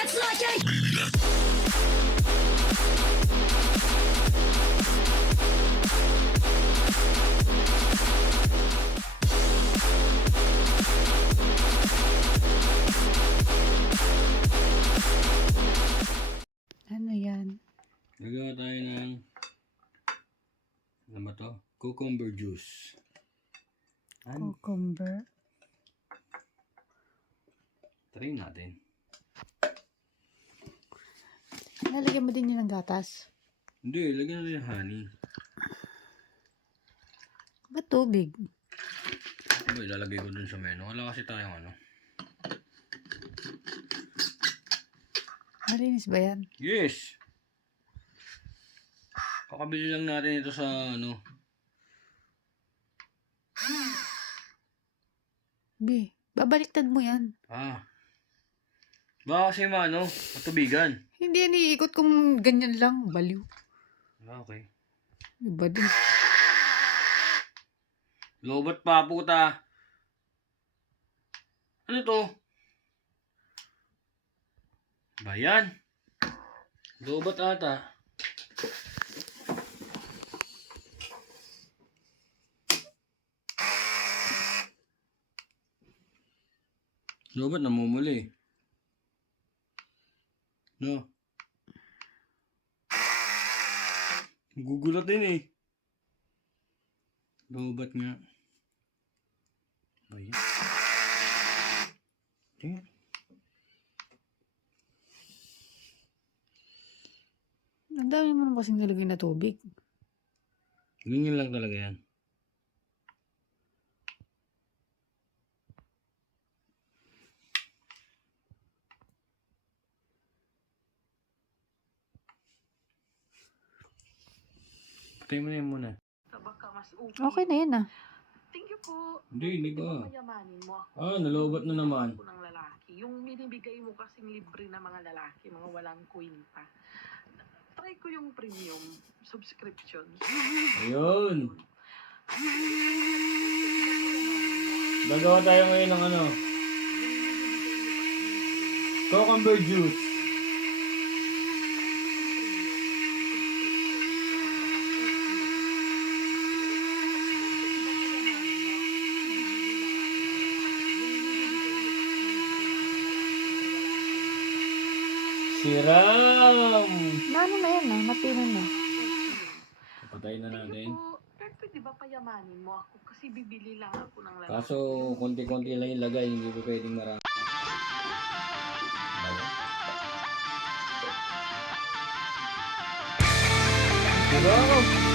Ano yan? Nagawa tayo ng ano ba to? Cucumber juice. Cucumber. Try natin. Nalagyan mo din yun ng gatas? Hindi, lagyan natin yung honey. Ba't tubig? Ano ba ilalagay ko dun sa menu? Wala kasi tayong ano. Malinis ba yan? Yes! Kakabili lang natin ito sa ano. Bi, babaliktad mo yan. Baka kasi matubigan. Hindi yan iikot kung ganyan lang. Baliw. Okay. Iba din. Lobot pa, puta. Ano to? Ba yan? Lobot ata. Lobot namumuli. No. Gugulat din eh. Lobot nga. Ayan. Ayan. Ang dami mo naman kasing nilagay na tubig. Ganyan lang talaga yan. Patay mo na yan muna. Okay na yan ah. Thank you po. Hindi ba? Mayamanin mo ako. Nalobat na naman. Ng lalaki. Yung binibigay mo kasing libre na mga lalaki, mga walang kwenta. Try ko yung premium subscription. Ayun. Gagawa tayo ngayon ng ano. Cucumber juice. Siram! Ano na yan ah, matino na. Patayin na natin. Pero pwede ba payamanin mo ako? Kasi bibili lang ako ng lalaki. Kaso konti-konti lang ilagay, hindi pa pwedeng marami. Siram!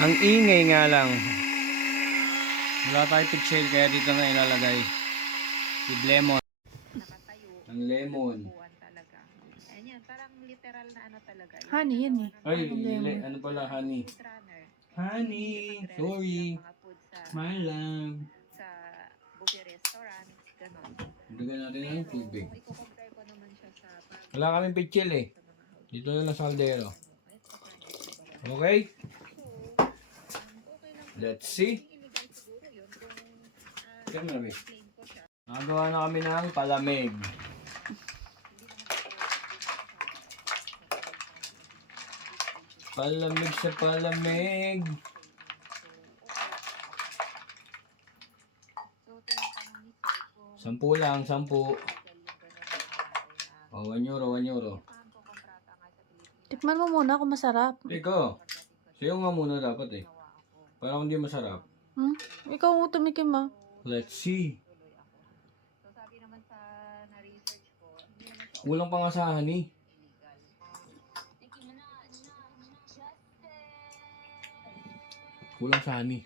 Ang ingay nga lang. Wala tayo pitchel kaya dito na ilalagay. With lemon. Ang lemon. Talaga. Ayan, parang literal na ano talaga. Honey yan eh. Ay, ano pala honey? Honey, sorry. My love. Sa buffet restaurant, gano'n. Dugan natin ng tubig. Kung i-compare ko naman siya sa Wala kaming pitchel eh. Dito na lang sa kaldero. Okay? Let's see. Kaya na nagawa na kami ng palamig. Palamig sa palamig. Sampu lang, 10. Oh, 1 euro, 1 euro. Tikman mo muna kung masarap. Ikaw, sayo nga muna dapat eh. Parang hindi masarap. Ikaw ang tumikim ah. Let's see. So sabi naman sa na-research ko, Kulang pa nga sa honey. Kulang sa honey.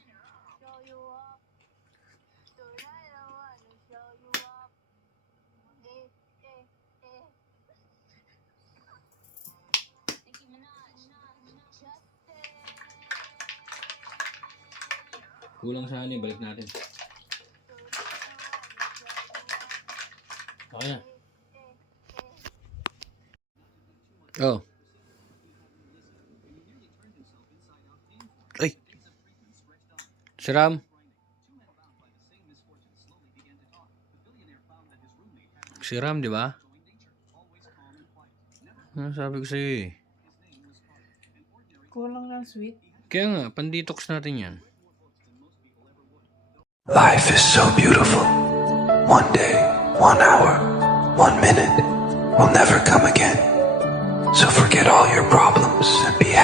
Kulang sa honey, balik natin. Okay na. Oh. Ay. Siram. Siram, di ba? Ano sabi ko sa'yo eh. Kulang ng sweet. Kaya nga, pandetox natin yan. Life is so beautiful. One day, 1 hour, 1 minute will never come again. So forget all your problems and be happy.